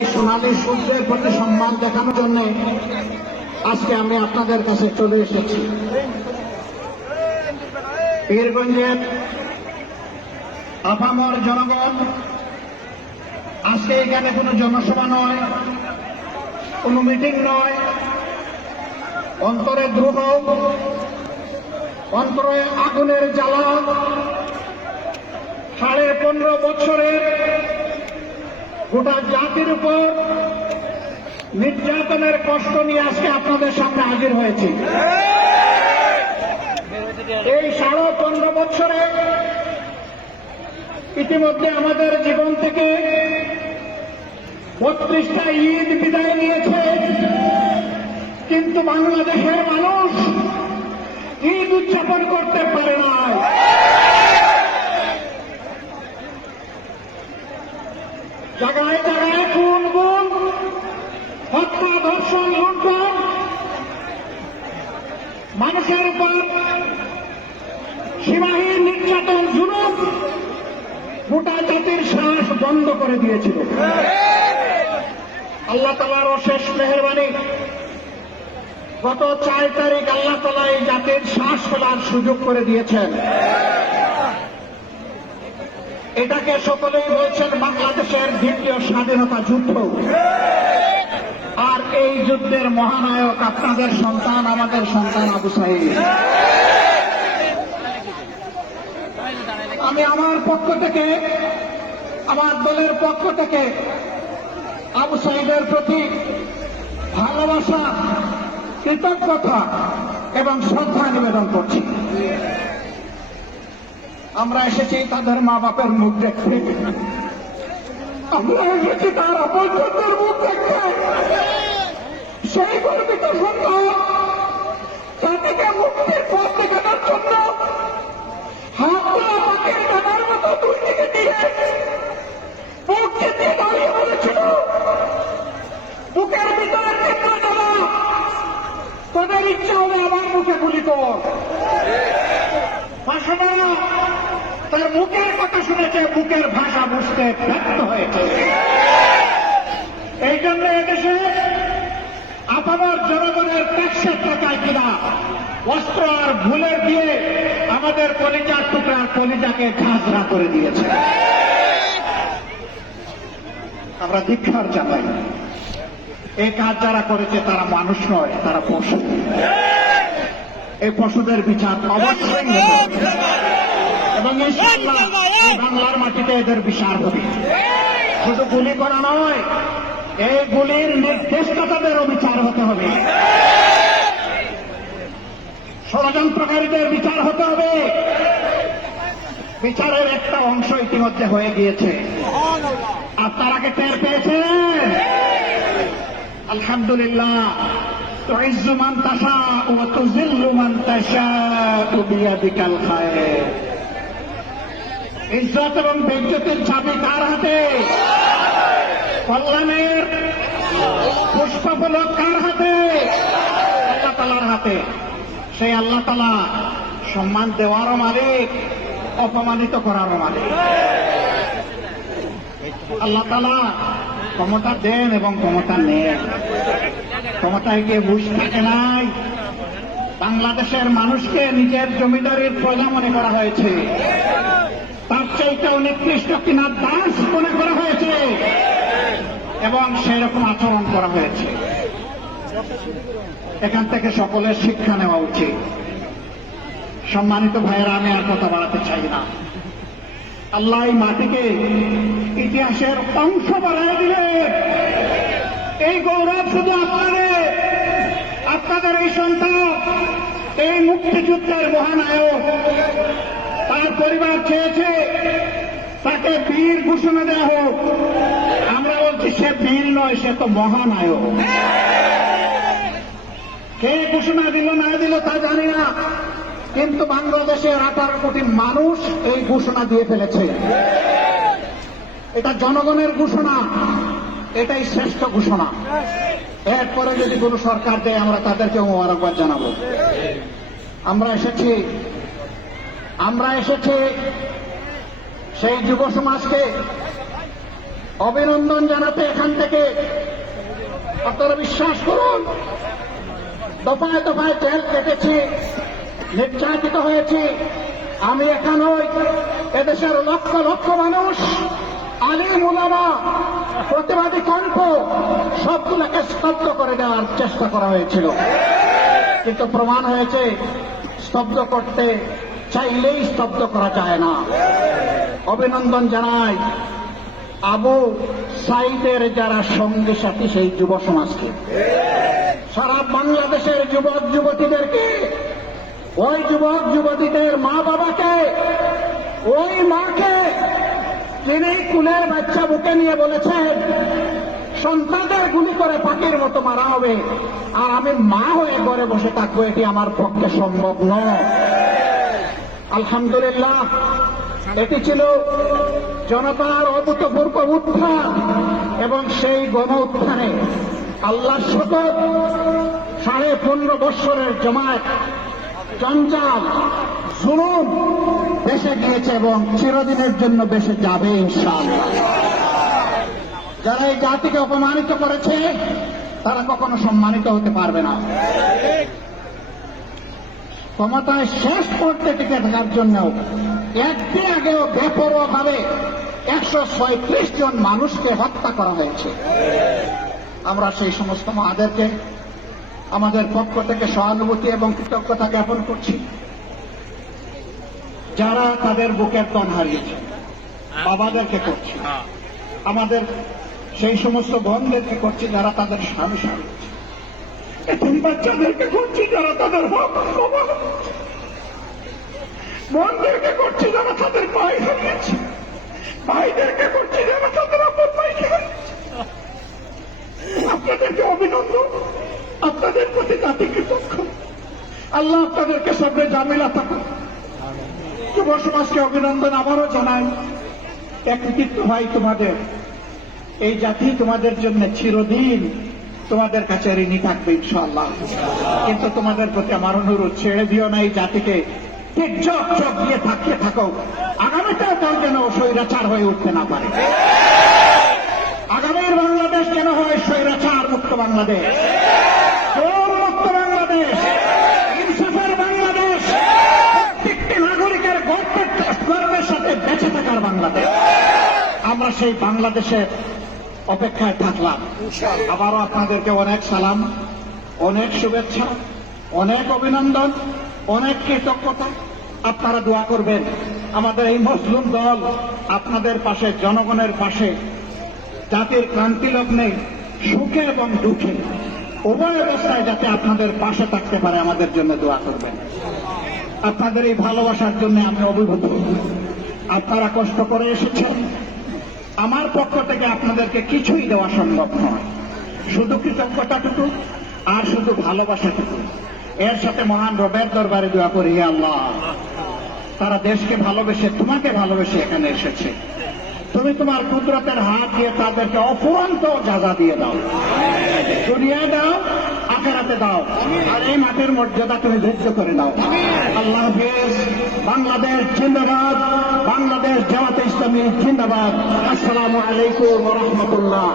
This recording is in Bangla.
সোনালী সূর্যের প্রতি সম্মান দেখানোর জন্য আজকে আমি আপনাদের কাছে চলে এসেছি। পীরগঞ্জের আপামর জনগণ, আজকে এখানে কোনো জনসভা নয়, কোনো মিটিং নয়, অন্তরে দ্রোহ, অন্তরে আগুনের জ্বালা, 15.5 বছরের গোটা জাতির উপর নির্যাতনের কষ্ট নিয়ে আজকে আপনাদের সামনে হাজির হয়েছি। এই 15.5 বছরে ইতিমধ্যে আমাদের জীবন থেকে 32টা ঈদ বিদায় নিয়েছে, কিন্তু বাংলাদেশের মানুষ ঈদ উদযাপন করতে পারে নাই। জায়গায় জায়গায় খুন গুম, হত্যা, ধর্ষণ, লুণ্ঠন, মানুষের উপর সীমাহীন নির্যাতন, জুলুম গোটা জাতির শ্বাস বন্ধ করে দিয়েছিল। আল্লাহ তাআলার অশেষ মেহেরবানি, গত 4 তারিখ আল্লাহ তাআলা এই জাতির শ্বাস ফেলার সুযোগ করে দিয়েছেন। এটাকে সকলেই বলছেন বাংলাদেশের দ্বিতীয় স্বাধীনতা যুদ্ধ। আর এই যুদ্ধের মহানায়ক আপনাদের সন্তান, আমাদের সন্তান আবু সাঈদ। আমি আমার পক্ষ থেকে, আমার দলের পক্ষ থেকে আবু সাঈদের প্রতি ভালোবাসা, কৃতজ্ঞতা এবং শ্রদ্ধা নিবেদন করছি। আমরা এসেছি তাদের মা বাপের মুখ দেখতে, আমরা এসেছি তার অপরজনদের মুখ দেখতে। সেই গর্বিত সন্তান জাতিকে মুক্তির পথ দেখানোর জন্য হাত তোলা পাখির ডানার মতো দুই দিকে দিয়ে বুক চেপে দাঁড়িয়ে বলেছিল, বুকের ভিতরে চিন্তা দেওয়া, তোদের ইচ্ছা হবে আমার মুখে গুলি কর। ভাষণেরা তার মুখের কথা শুনেছে, বুকের ভাষা বুঝতে ব্যর্থ হয়েছে। এই জন্য এদেশে আপামর জনগণের ট্যাক্সের টাকায় কিনা অস্ত্র আর ভুলে দিয়ে আমাদের কলিজার টুকরার কলিজাকে ঝাঁঝরা করে দিয়েছে। আমরা ধিক্কার জানাই। এই কাজ যারা করেছে তারা মানুষ নয়, তারা পশু। এই পশুদের বিচার অবশ্যই হবে এবং এই বাংলার মাটিতে এদের বিচার হবে। শুধু গুলি করা নয়, এই গুলির নির্দেশদাতাদেরও বিচার হতে হবে, ষড়যন্ত্রকারীদের বিচার হতে হবে। বিচারের একটা অংশ ইতিমধ্যে হয়ে গিয়েছে, আপনারা কি টের পেয়েছেন? আলহামদুলিল্লাহ। তুইজ্জ মান তাশা ওয়া তুযিল্লু মান তাশা বিয়াদিকাল খায়র। ইজ্জত এবং বেইজ্জতির চাবি কার হাতে? কল্যাণের পুষ্পফলক কার হাতে? আল্লাহ তাআলার হাতে। সেই আল্লাহ তাআলা সম্মান দেওয়ারও মালিক, অপমানিত করারও মালিক। আল্লাহ তাআলা ক্ষমতা দেন এবং ক্ষমতা নেন। ক্ষমতায় গিয়ে বুঝ থাকে নাই। বাংলাদেশের মানুষকে নিজের জমিদারির প্রজা মনে করা হয়েছে, তার চাইতেও নিকৃষ্ট কিনা দাস মনে করা হয়েছে এবং সেরকম আচরণ করা হয়েছে। এখান থেকে সকলের শিক্ষা নেওয়া উচিত। সম্মানিত ভাইয়েরা, আমি আর কথা বাড়াতে চাই না। আল্লাহ এই মাটিকে ইতিহাসের অংশ বানিয়ে দিলে এই গৌরব শুধু আপনাদের এই সন্তান, এই মুক্তিযুদ্ধের মহানায়ক, তার পরিবার চেয়েছে তাকে বীর ঘোষণা দেওয়া হোক। আমরা বলছি সে বীর নয়, সে তো মহানায়ক। কে ঘোষণা দিল না দিল তা জানি না, কিন্তু বাংলাদেশের 18 কোটি মানুষ এই ঘোষণা দিয়ে ফেলেছে। এটা জনগণের ঘোষণা, এটাই শ্রেষ্ঠ ঘোষণা। এরপরে যদি কোন সরকার দেয় আমরা তাদেরকে মোবারকবাদ জানাবো। আমরা এসেছি সেই যুব সমাজকে অভিনন্দন জানাতে এখান থেকে আপনারা বিশ্বাস করুন, দফায় দফায় জেল কেটেছি, নির্যাতিত হয়েছি। আমি এখানেই এদেশের লক্ষ লক্ষ মানুষ, আলিম উলামা, প্রতিবাদী কণ্ঠ সবগুলোকে স্তব্ধ করে দেওয়ার চেষ্টা করা হয়েছিল, কিন্তু প্রমাণ হয়েছে স্তব্ধ করতে চাইলেই স্তব্ধ করা যায় না। অভিনন্দন জানাই আবু সাইদের যারা সঙ্গী সাথী সেই যুব সমাজকে, সারা বাংলাদেশের যুবক যুবতীদেরকে, ওই যুবক যুবতীদের মা বাবাকে, ওই মাকে যিনি কুলের বাচ্চা বুকে নিয়ে বলেছেন সন্তানদের গুলি করে পাখির মতো মারা হবে, আর আমি মা হয়ে ঘরে বসে থাকবো, এটি আমার পক্ষে সম্ভব নয়। আলহামদুলিল্লাহ, এটি ছিল জনতার অভূতপূর্ব উত্থান, এবং সেই গণ উত্থানে আল্লাহর শপথ 15.5 বৎসরের জমায়েত, জঞ্জাল, জুলুম দেশে গিয়েছে এবং চিরদিনের জন্য দেশে যাবে ইনশাআল্লাহ। যারা এই জাতিকে অপমানিত করেছে তারা কখনো সম্মানিত হতে পারবে না। ক্ষমতায় শেষ করতে টিকে থাকার জন্য একদিন আগেও বেপরোয়াভাবে 136 জন মানুষকে হত্যা করা হয়েছে। আমরা সেই সমস্ত মাদেরকে আমাদের পক্ষ থেকে সহানুভূতি এবং কৃতজ্ঞতা জ্ঞাপন করছি, যারা তাদের বুকের তন হারিয়েছে। বাবাদেরকে করছি, আমাদের সেই সমস্ত বোনদেরকে করছি যারা তাদের স্বামী হারিয়েছে, এতিম বাচ্চাদেরকে করছি যারা তাদের হক, বোনদেরকে করছি যারা তাদের ভাই হারিয়েছে, ভাইদেরকে করছি যারা তাদের আপন ভাইকে হারিয়েছে। আপনাদেরকে অভিনন্দন, আপনাদের প্রতি জাতি কৃতজ্ঞ। আল্লাহ আপনাদেরকে সবরে জামিলা থাকুন। যুব সমাজকে অভিনন্দন আবারও জানাই। এক কৃতিত্ব ভাই তোমাদের, এই জাতি তোমাদের জন্য চিরদিন তোমাদের কাছে ঋণী থাকবে ইনশাআল্লাহ। কিন্তু তোমাদের প্রতি আমার অনুরোধ, ছেড়ে দিও না এই জাতিকে, ঠিক চোখ চোখ দিয়ে থাকতে থাকো। আগামীটাও কেউ যেন স্বৈরাচার হয়ে উঠতে না পারে। আগামীর বাংলাদেশ যেন হয় স্বৈরাচার মুক্ত বাংলাদেশ, জুলুম মুক্ত বাংলাদেশ, ইনসাফের বাংলাদেশ, প্রত্যেকটি নাগরিকের গর্বের সাথে বেঁচে থাকার বাংলাদেশ। আমরা সেই বাংলাদেশের অপেক্ষায় থাকলাম। আবারও আপনাদেরকে অনেক সালাম, অনেক শুভেচ্ছা, অনেক অভিনন্দন, অনেক কৃতজ্ঞতা। আপনারা দোয়া করবেন আমাদের এই মজলুম দল আপনাদের পাশে, জনগণের পাশে, জাতির ক্রান্তি লগ্নে সুখে এবং দুঃখে উভয় অবস্থায় যাতে আপনাদের পাশে থাকতে পারে আমাদের জন্য দোয়া করবেন। আপনাদের এই ভালোবাসার জন্য আমি অভিভূত। আপনারা কষ্ট করে এসেছেন, আমার পক্ষ থেকে আপনাদেরকে কিছুই দেওয়া সম্ভব নয়, শুধু কৃতজ্ঞতাটুকু আর শুধু ভালোবাসাটুকু। এর সাথে মহান রবের দরবারে দোয়া করি, হে আল্লাহ, তারা দেশকে ভালোবেসে, তোমাকে ভালোবেসে এখানে এসেছে, তুমি তোমার কুদরতের হাত দিয়ে তাদেরকে অফুরন্ত যাজা দিয়ে দাও, দুনিয়ায় দাও, আখেরাতে দাও, আর এই মাঠের মর্যাদা তুমি ধৈর্য করে দাও। আল্লাহ হাফেজ। বাংলাদেশ জিন্দাবাদ, বাংলাদেশ জামাতে ইসলামী জিন্দাবাদ। আসসালামু আলাইকুম ওয়া রাহমাতুল্লাহ।